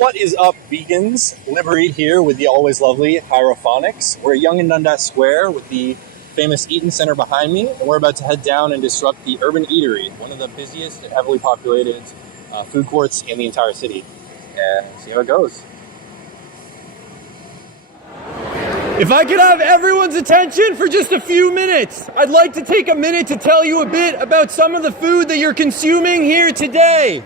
What is up, vegans? LiberEat here with the always lovely Jairo. We're at Yonge and Dundas Square with the famous Eaton Center behind me, and we're about to head down and disrupt the Urban Eatery, one of the busiest and heavily populated food courts in the entire city, and see how it goes. If I could have everyone's attention for just a few minutes, I'd like to take a minute to tell you a bit about some of the food that you're consuming here today.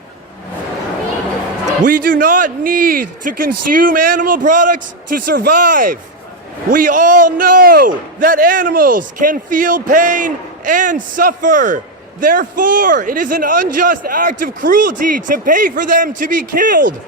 We do not need to consume animal products to survive. We all know that animals can feel pain and suffer. Therefore, it is an unjust act of cruelty to pay for them to be killed.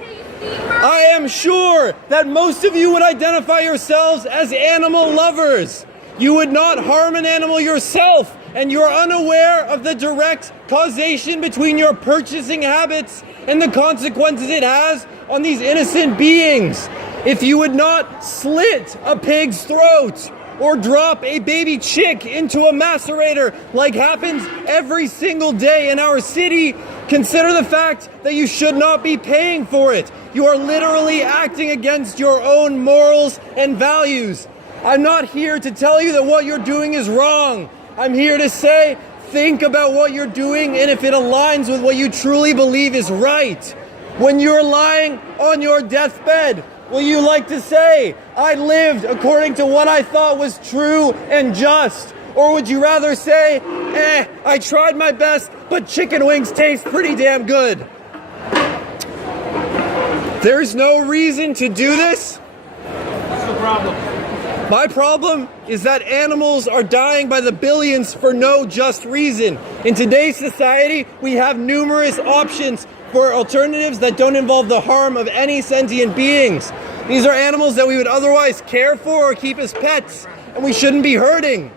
I am sure that most of you would identify yourselves as animal lovers. You would not harm an animal yourself, and you are unaware of the direct causation between your purchasing habits and the consequences it has on these innocent beings. If you would not slit a pig's throat or drop a baby chick into a macerator like happens every single day in our city, consider the fact that you should not be paying for it. You are literally acting against your own morals and values. I'm not here to tell you that what you're doing is wrong. I'm here to say, think about what you're doing and if it aligns with what you truly believe is right. When you're lying on your deathbed, will you like to say, I lived according to what I thought was true and just? Or would you rather say, I tried my best, but chicken wings taste pretty damn good? There's no reason to do this. What's the problem? My problem is that animals are dying by the billions for no just reason. In today's society, we have numerous options for alternatives that don't involve the harm of any sentient beings. These are animals that we would otherwise care for or keep as pets, and we shouldn't be hurting.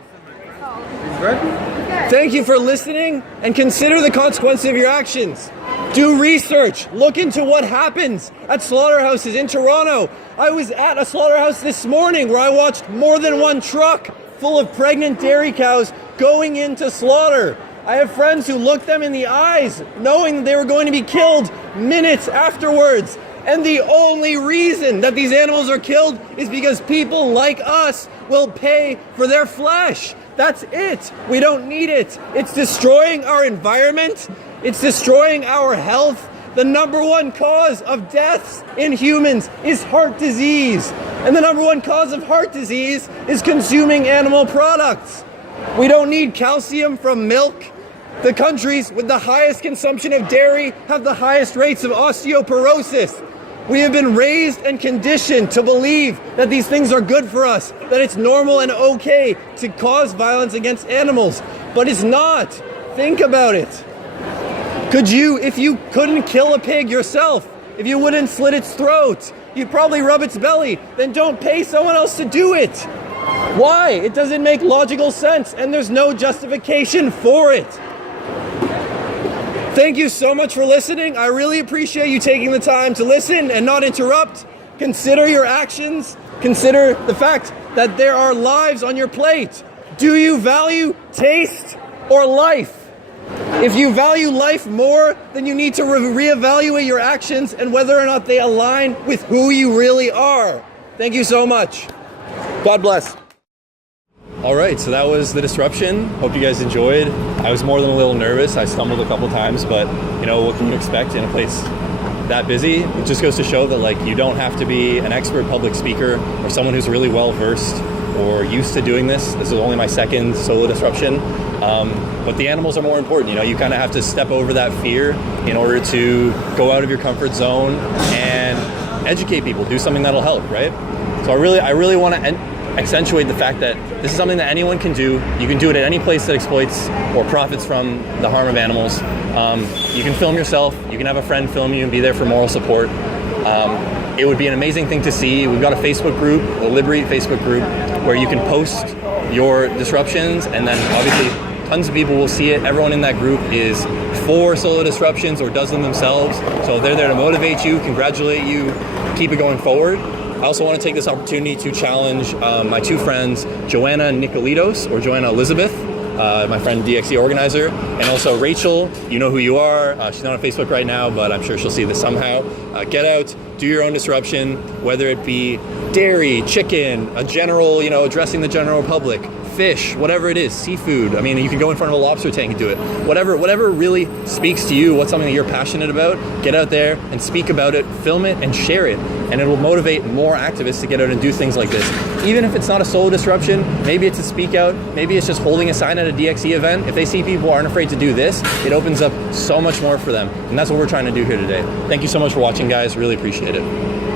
Thank you for listening, and consider the consequences of your actions. Do research. Look into what happens at slaughterhouses in Toronto. I was at a slaughterhouse this morning where I watched more than one truck full of pregnant dairy cows going into slaughter. I have friends who looked them in the eyes knowing that they were going to be killed minutes afterwards. And the only reason that these animals are killed is because people like us will pay for their flesh. That's it. We don't need it. It's destroying our environment. It's destroying our health. The number one cause of deaths in humans is heart disease. And the number one cause of heart disease is consuming animal products. We don't need calcium from milk. The countries with the highest consumption of dairy have the highest rates of osteoporosis. We have been raised and conditioned to believe that these things are good for us, that it's normal and okay to cause violence against animals, but it's not. Think about it. If you couldn't kill a pig yourself, if you wouldn't slit its throat, you'd probably rub its belly, then don't pay someone else to do it. Why? It doesn't make logical sense, and there's no justification for it. Thank you so much for listening. I really appreciate you taking the time to listen and not interrupt. Consider your actions. Consider the fact that there are lives on your plate. Do you value taste or life? If you value life more, then you need to reevaluate your actions and whether or not they align with who you really are. Thank you so much. God bless. All right, so that was the disruption. Hope you guys enjoyed. I was more than a little nervous. I stumbled a couple times, but you know, what can you expect in a place that busy? It just goes to show that like you don't have to be an expert public speaker or someone who's really well versed or used to doing this. This is only my second solo disruption. But the animals are more important. You know, you kind of have to step over that fear in order to go out of your comfort zone and educate people, do something that'll help, right? So I really want to accentuate the fact that this is something that anyone can do. You can do it at any place that exploits or profits from the harm of animals. You can film yourself. You can have a friend film you and be there for moral support. It would be an amazing thing to see. We've got a Facebook group, the LiberEat Facebook group, where you can post your disruptions, and then obviously tons of people will see it. Everyone in that group is for solo disruptions or does them themselves. So they're there to motivate you, congratulate you, keep it going forward. I also want to take this opportunity to challenge my two friends, Joanna Nicolitos or Joanna Elizabeth. my friend DXE organizer, and also Rachel. You know who you are. She's not on Facebook right now, but I'm sure she'll see this somehow. Get out, do your own disruption, whether it be dairy, chicken, a general, addressing the general public, fish, whatever it is, seafood. I mean, you can go in front of a lobster tank and do it. Whatever really speaks to you, what's something that you're passionate about, get out there and speak about it, film it and share it. And it will motivate more activists to get out and do things like this. Even if it's not a solo disruption, maybe it's a speak out, maybe it's just holding a sign at a DXE event. If they see people aren't afraid to do this, it opens up so much more for them. And that's what we're trying to do here today. Thank you so much for watching, guys. Really appreciate it.